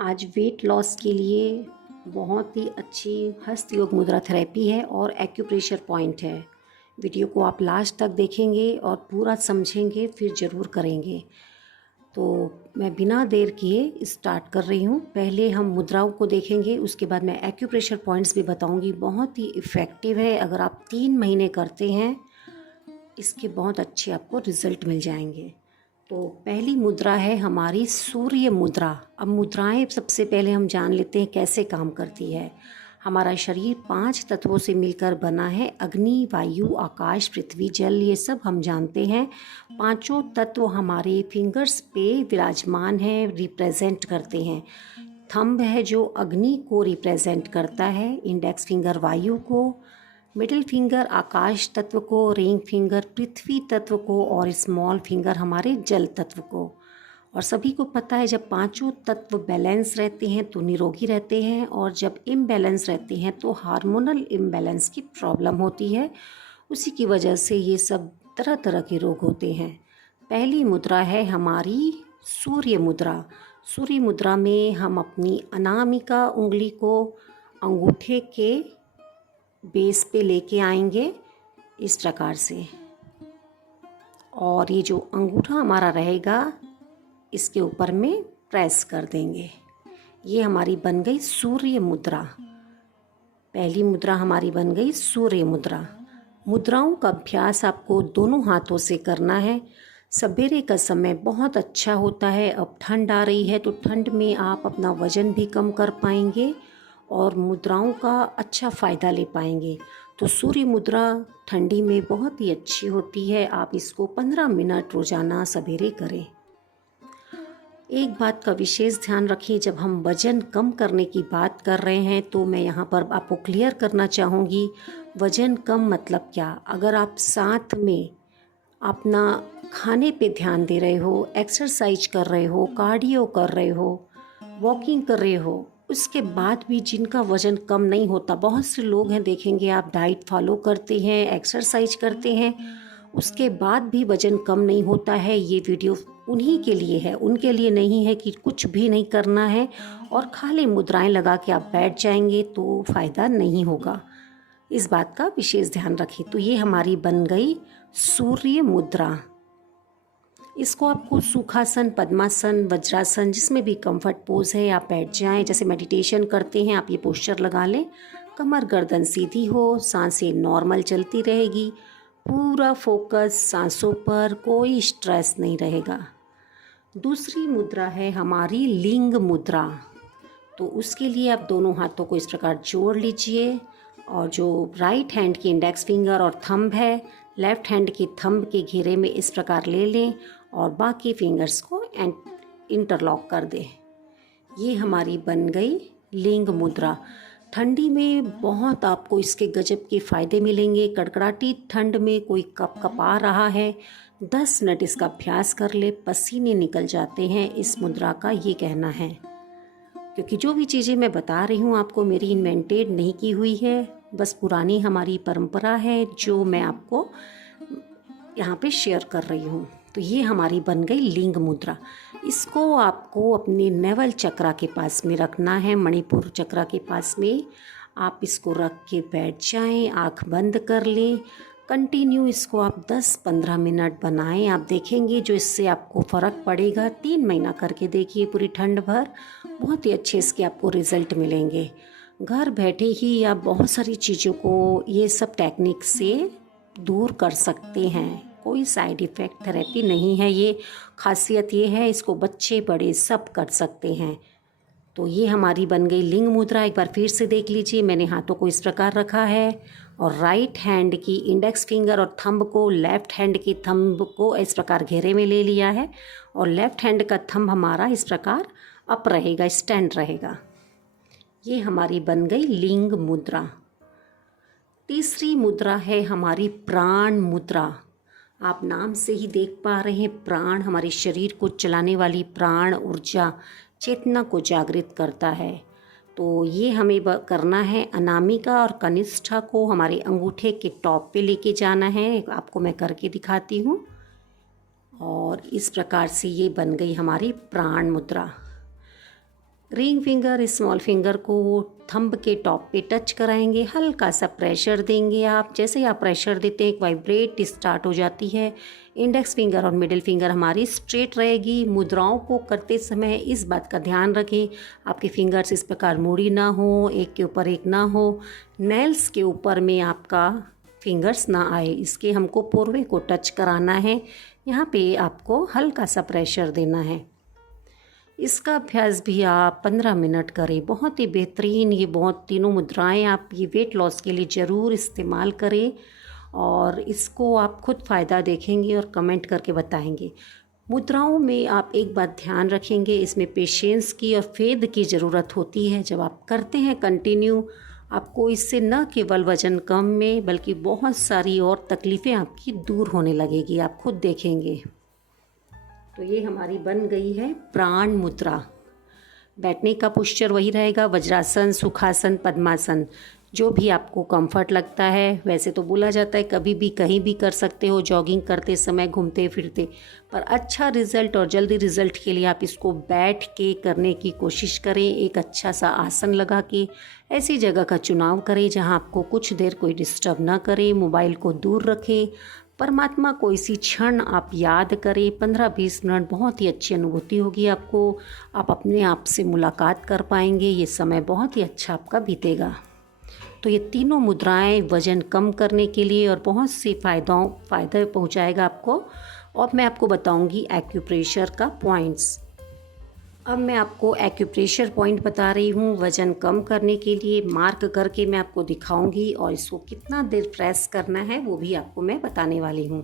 आज weight loss के लिए बहुत ही अच्छी हस्त योग मुद्रा थेरेपी है और एक्यूप्रेशर पॉइंट है। वीडियो को आप लास्ट तक देखेंगे और पूरा समझेंगे फिर ज़रूर करेंगे। तो मैं बिना देर किए स्टार्ट कर रही हूँ। पहले हम मुद्राओं को देखेंगे, उसके बाद मैं एक्यूप्रेशर पॉइंट्स भी बताऊँगी। बहुत ही इफ़ेक्टिव है। अगर आप 3 महीने करते हैं इसके बहुत अच्छे आपको रिज़ल्ट मिल जाएंगे। तो पहली मुद्रा है हमारी सूर्य मुद्रा। अब मुद्राएं सबसे पहले हम जान लेते हैं कैसे काम करती है। हमारा शरीर 5 तत्वों से मिलकर बना है। अग्नि, वायु, आकाश, पृथ्वी, जल, ये सब हम जानते हैं। पांचों तत्व हमारे फिंगर्स पे विराजमान है, रिप्रेजेंट करते हैं। थंब है जो अग्नि को रिप्रेजेंट करता है, इंडेक्स फिंगर वायु को, मिडिल फिंगर आकाश तत्व को, रिंग फिंगर पृथ्वी तत्व को और स्मॉल फिंगर हमारे जल तत्व को। और सभी को पता है जब पांचों तत्व बैलेंस रहते हैं तो निरोगी रहते हैं, और जब इम्बैलेंस रहते हैं तो हार्मोनल इम्बैलेंस की प्रॉब्लम होती है। उसी की वजह से ये सब तरह तरह के रोग होते हैं। पहली मुद्रा है हमारी सूर्य मुद्रा। सूर्य मुद्रा में हम अपनी अनामिका उंगली को अंगूठे के बेस पे लेके आएंगे इस प्रकार से, और ये जो अंगूठा हमारा रहेगा इसके ऊपर में प्रेस कर देंगे। ये हमारी बन गई सूर्य मुद्रा। पहली मुद्रा हमारी बन गई सूर्य मुद्रा। मुद्राओं का अभ्यास आपको दोनों हाथों से करना है। सवेरे का समय बहुत अच्छा होता है। अब ठंड आ रही है तो ठंड में आप अपना वज़न भी कम कर पाएंगे और मुद्राओं का अच्छा फ़ायदा ले पाएंगे। तो सूर्य मुद्रा ठंडी में बहुत ही अच्छी होती है। आप इसको 15 मिनट रोज़ाना सवेरे करें। एक बात का विशेष ध्यान रखिए, जब हम वज़न कम करने की बात कर रहे हैं तो मैं यहाँ पर आपको क्लियर करना चाहूँगी, वज़न कम मतलब क्या। अगर आप साथ में अपना खाने पे ध्यान दे रहे हो, एक्सरसाइज कर रहे हो, कार्डियो कर रहे हो, वॉकिंग कर रहे हो, उसके बाद भी जिनका वज़न कम नहीं होता, बहुत से लोग हैं देखेंगे आप डाइट फॉलो करते हैं, एक्सरसाइज करते हैं, उसके बाद भी वज़न कम नहीं होता है। ये वीडियो उन्हीं के लिए है, उनके लिए नहीं है कि कुछ भी नहीं करना है और खाली मुद्राएं लगा के आप बैठ जाएंगे तो फ़ायदा नहीं होगा। इस बात का विशेष ध्यान रखें। तो ये हमारी बन गई सूर्य मुद्रा। इसको आपको सुखासन, पद्मासन, वज्रासन, जिसमें भी कंफर्ट पोज है आप बैठ जाएं। जैसे मेडिटेशन करते हैं आप ये पोस्चर लगा लें। कमर गर्दन सीधी हो, सांसें नॉर्मल चलती रहेगी, पूरा फोकस सांसों पर, कोई स्ट्रेस नहीं रहेगा। दूसरी मुद्रा है हमारी लिंग मुद्रा। तो उसके लिए आप दोनों हाथों को इस प्रकार जोड़ लीजिए और जो राइट हैंड की इंडेक्स फिंगर और थंब है, लेफ्ट हैंड की थंब के घेरे में इस प्रकार ले लें और बाकी फिंगर्स को इंटरलॉक कर दें। ये हमारी बन गई लिंग मुद्रा। ठंडी में बहुत आपको इसके गजब के फ़ायदे मिलेंगे। कड़कड़ाटी ठंड में कोई कप कपा रहा है, 10 मिनट इसका अभ्यास कर ले, पसीने निकल जाते हैं। इस मुद्रा का ये कहना है, क्योंकि जो भी चीज़ें मैं बता रही हूँ आपको मेरी इन्वेंटेड नहीं की हुई है, बस पुरानी हमारी परंपरा है जो मैं आपको यहाँ पे शेयर कर रही हूँ। तो ये हमारी बन गई लिंग मुद्रा। इसको आपको अपने नेवल चक्रा के पास में रखना है, मणिपुर चक्रा के पास में। आप इसको रख के बैठ जाएं, आँख बंद कर लें। कंटिन्यू इसको आप 10-15 मिनट बनाएं। आप देखेंगे जो इससे आपको फ़र्क पड़ेगा। 3 महीना करके देखिए पूरी ठंड भर, बहुत ही अच्छे इसके आपको रिज़ल्ट मिलेंगे। घर बैठे ही आप बहुत सारी चीज़ों को ये सब टेक्निक से दूर कर सकते हैं। कोई साइड इफ़ेक्ट थेरेपी नहीं है। ये खासियत ये है, इसको बच्चे बड़े सब कर सकते हैं। तो ये हमारी बन गई लिंग मुद्रा। एक बार फिर से देख लीजिए, मैंने हाथों को इस प्रकार रखा है और राइट हैंड की इंडेक्स फिंगर और थंब को लेफ्ट हैंड की थंब को इस प्रकार घेरे में ले लिया है और लेफ्ट हैंड का थंब हमारा इस प्रकार अप रहेगा, स्टैंड रहेगा। ये हमारी बन गई लिंग मुद्रा। तीसरी मुद्रा है हमारी प्राण मुद्रा। आप नाम से ही देख पा रहे हैं, प्राण हमारे शरीर को चलाने वाली प्राण ऊर्जा, चेतना को जागृत करता है। तो ये हमें करना है। अनामिका और कनिष्ठा को हमारे अंगूठे के टॉप पे लेके जाना है। आपको मैं करके दिखाती हूँ। और इस प्रकार से ये बन गई हमारी प्राण मुद्रा। रिंग फिंगर, स्मॉल फिंगर को थंब के टॉप पे टच कराएंगे, हल्का सा प्रेशर देंगे आप। जैसे ही आप प्रेशर देते हैं एक वाइब्रेट स्टार्ट हो जाती है। इंडेक्स फिंगर और मिडिल फिंगर हमारी स्ट्रेट रहेगी। मुद्राओं को करते समय इस बात का ध्यान रखें, आपके फिंगर्स इस प्रकार मुड़ी ना हो, एक के ऊपर एक ना हो, नेल्स के ऊपर में आपका फिंगर्स ना आए। इसके हमको पोरवे को टच कराना है, यहाँ पे आपको हल्का सा प्रेशर देना है। इसका अभ्यास भी आप 15 मिनट करें, बहुत ही बेहतरीन। ये बहुत तीनों मुद्राएं आप ये वेट लॉस के लिए ज़रूर इस्तेमाल करें और इसको आप खुद फ़ायदा देखेंगे और कमेंट करके बताएंगे। मुद्राओं में आप एक बात ध्यान रखेंगे, इसमें पेशेंस की और फेद की ज़रूरत होती है। जब आप करते हैं कंटिन्यू, आपको इससे न केवल वज़न कम में बल्कि बहुत सारी और तकलीफ़ें आपकी दूर होने लगेगी, आप खुद देखेंगे। तो ये हमारी बन गई है प्राण मुद्रा। बैठने का पोस्चर वही रहेगा, वज्रासन, सुखासन, पद्मासन, जो भी आपको कंफर्ट लगता है। वैसे तो बोला जाता है कभी भी कहीं भी कर सकते हो, जॉगिंग करते समय, घूमते फिरते, पर अच्छा रिजल्ट और जल्दी रिजल्ट के लिए आप इसको बैठ के करने की कोशिश करें। एक अच्छा सा आसन लगा के ऐसी जगह का चुनाव करें जहां आपको कुछ देर कोई डिस्टर्ब ना करे, मोबाइल को दूर रखें, परमात्मा को इसी क्षण आप याद करें। 15-20 मिनट बहुत ही अच्छी अनुभूति होगी आपको, आप अपने आप से मुलाकात कर पाएंगे। ये समय बहुत ही अच्छा आपका बीतेगा। तो ये तीनों मुद्राएं वज़न कम करने के लिए और बहुत सी फ़ायदे पहुंचाएगा आपको। और मैं आपको बताऊंगी एक्यूप्रेशर का पॉइंट्स। अब मैं आपको एक्यूप्रेशर पॉइंट बता रही हूँ वज़न कम करने के लिए, मार्क करके मैं आपको दिखाऊंगी और इसको कितना देर प्रेस करना है वो भी आपको मैं बताने वाली हूँ।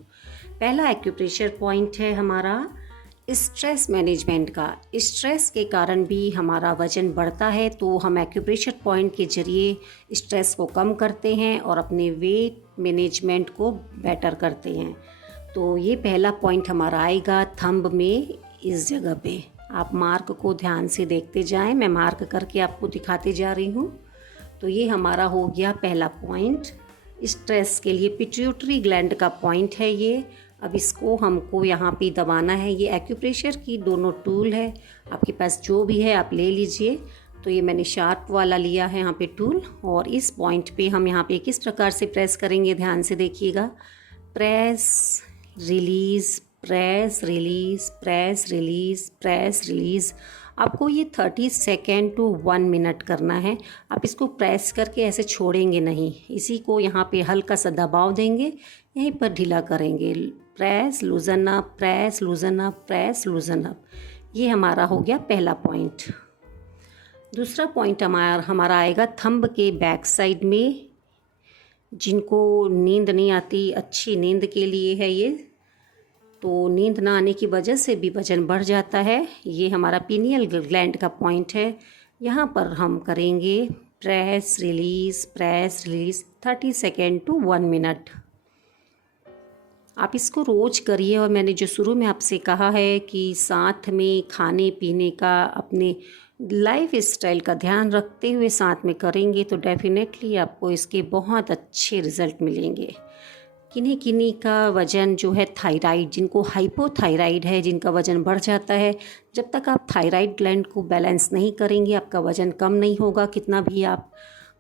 पहला एक्यूप्रेशर पॉइंट है हमारा स्ट्रेस मैनेजमेंट का। स्ट्रेस के कारण भी हमारा वज़न बढ़ता है, तो हम एक्यूप्रेशर पॉइंट के ज़रिए स्ट्रेस को कम करते हैं और अपने वेट मैनेजमेंट को बेटर करते हैं। तो ये पहला पॉइंट हमारा आएगा थंब में, इस जगह पे। आप मार्क को ध्यान से देखते जाएं, मैं मार्क करके आपको दिखाते जा रही हूँ। तो ये हमारा हो गया पहला पॉइंट स्ट्रेस के लिए। पिट्यूटरी ग्लैंड का पॉइंट है ये। अब इसको हमको यहाँ पे दबाना है। ये एक्यूप्रेशर की दोनों टूल है, आपके पास जो भी है आप ले लीजिए। तो ये मैंने शार्प वाला लिया है यहाँ पे टूल, और इस पॉइंट पे हम यहाँ पे किस प्रकार से प्रेस करेंगे, ध्यान से देखिएगा। Press release, press release, press release, press release. आपको ये 30 सेकेंड टू 1 मिनट करना है। आप इसको प्रेस करके ऐसे छोड़ेंगे नहीं, इसी को यहाँ पे हल्का सा दबाव देंगे, यहीं पर ढीला करेंगे। Press लूजन up, press लूजन up, press लूजन up. ये हमारा हो गया पहला पॉइंट। दूसरा पॉइंट हमारा आएगा थंब के बैक साइड में। जिनको नींद नहीं आती, अच्छी नींद के लिए है ये। तो नींद ना आने की वजह से भी वज़न बढ़ जाता है। ये हमारा पीनियल ग्लैंड का पॉइंट है। यहाँ पर हम करेंगे press release, press release 30 second to 1 minute. आप इसको रोज़ करिए। और मैंने जो शुरू में आपसे कहा है कि साथ में खाने पीने का, अपने लाइफ स्टाइल का ध्यान रखते हुए साथ में करेंगे तो डेफिनेटली आपको इसके बहुत अच्छे रिज़ल्ट मिलेंगे। किन्हीं किन्हीं का वज़न जो है थायराइड, जिनको हाइपोथायराइड है, जिनका वज़न बढ़ जाता है, जब तक आप थायराइड ग्लैंड को बैलेंस नहीं करेंगे आपका वज़न कम नहीं होगा। कितना भी आप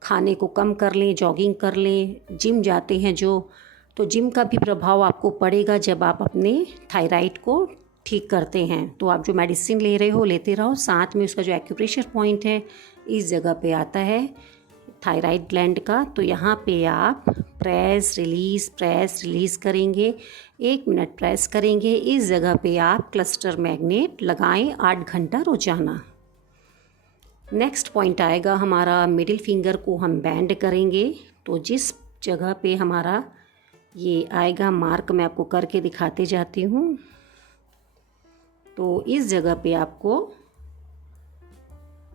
खाने को कम कर लें, जॉगिंग कर लें, जिम जाते हैं जो, तो जिम का भी प्रभाव आपको पड़ेगा जब आप अपने थायराइड को ठीक करते हैं। तो आप जो मेडिसिन ले रहे हो लेते रहो, साथ में उसका जो एक्यूप्रेशर पॉइंट है इस जगह पे आता है थायराइड ग्लैंड का। तो यहाँ पे आप प्रेस रिलीज़ करेंगे, 1 मिनट प्रेस करेंगे। इस जगह पे आप क्लस्टर मैग्नेट लगाएं 8 घंटा रोजाना। नेक्स्ट पॉइंट आएगा हमारा मिडिल फिंगर को हम बैंड करेंगे। तो जिस जगह पे हमारा ये आएगा मार्क, मैं आपको करके दिखाते जाती हूँ। तो इस जगह पे आपको,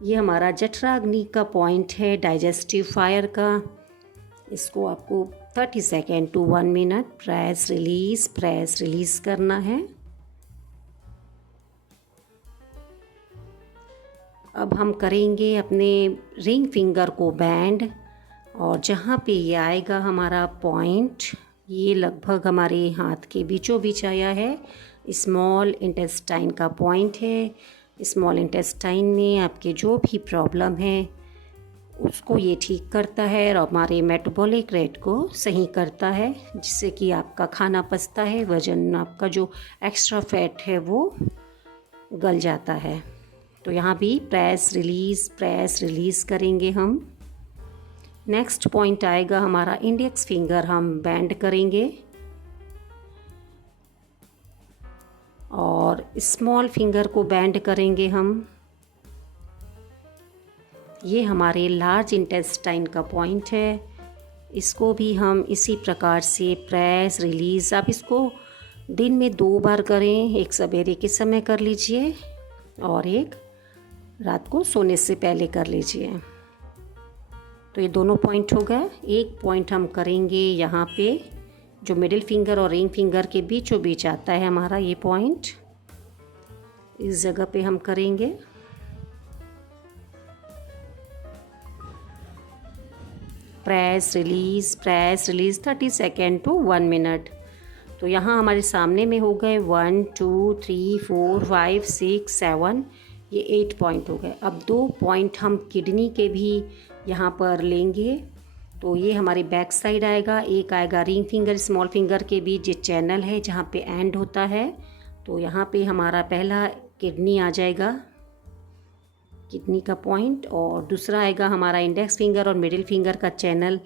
ये हमारा जठराग्नि का पॉइंट है, डाइजेस्टिव फायर का। इसको आपको 30 second to 1 minute press release करना है। अब हम करेंगे अपने रिंग फिंगर को बैंड, और जहाँ पे ये आएगा हमारा पॉइंट, ये लगभग हमारे हाथ के बीचों बीच आया है, स्मॉल इंटेस्टाइन का पॉइंट है। स्मॉल इंटेस्टाइन में आपके जो भी प्रॉब्लम है उसको ये ठीक करता है और हमारे मेटाबॉलिक रेट को सही करता है, जिससे कि आपका खाना पचता है, वज़न आपका जो एक्स्ट्रा फैट है वो गल जाता है। तो यहाँ भी प्रेस रिलीज़ करेंगे हम। नेक्स्ट पॉइंट आएगा हमारा इंडेक्स फिंगर हम बेंड करेंगे और स्मॉल फिंगर को बेंड करेंगे हम। ये हमारे लार्ज इंटेस्टाइन का पॉइंट है। इसको भी हम इसी प्रकार से प्रेस रिलीज़, आप इसको दिन में 2 बार करें, एक सवेरे के समय कर लीजिए और एक रात को सोने से पहले कर लीजिए। तो ये दोनों पॉइंट हो गए। एक पॉइंट हम करेंगे यहाँ पे जो मिडिल फिंगर और रिंग फिंगर के बीचों बीच आता है हमारा ये पॉइंट, इस जगह पे हम करेंगे। Press release 30 second to 1 minute. तो यहाँ हमारे सामने में हो गए 1 2 3 4 5 6 7, ये 8 पॉइंट हो गए। अब 2 पॉइंट हम किडनी के भी यहाँ पर लेंगे। तो ये हमारी बैक साइड आएगा, एक आएगा रिंग फिंगर स्मॉल फिंगर के बीच ये चैनल है जहाँ पे एंड होता है। तो यहाँ पे हमारा पहला किडनी आ जाएगा, किडनी का पॉइंट, और दूसरा आएगा हमारा इंडेक्स फिंगर और मिडिल फिंगर का चैनल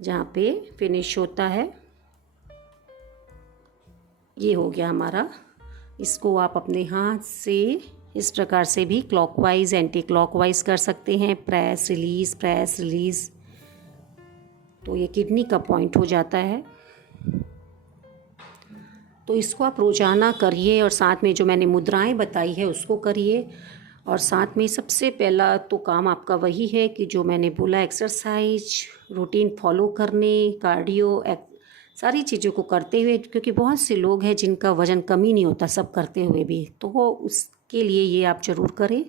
जहाँ पे फिनिश होता है। ये हो गया हमारा। इसको आप अपने हाथ से इस प्रकार से भी क्लॉकवाइज एंटी क्लॉकवाइज कर सकते हैं, प्रेस रिलीज़। तो ये किडनी का पॉइंट हो जाता है। तो इसको आप रोज़ाना करिए और साथ में जो मैंने मुद्राएं बताई है उसको करिए। और साथ में सबसे पहला तो काम आपका वही है कि जो मैंने बोला एक्सरसाइज रूटीन फॉलो करने, कार्डियो सारी चीज़ों को करते हुए, क्योंकि बहुत से लोग हैं जिनका वज़न कम ही नहीं होता सब करते हुए भी, तो वो उसके लिए ये आप ज़रूर करें।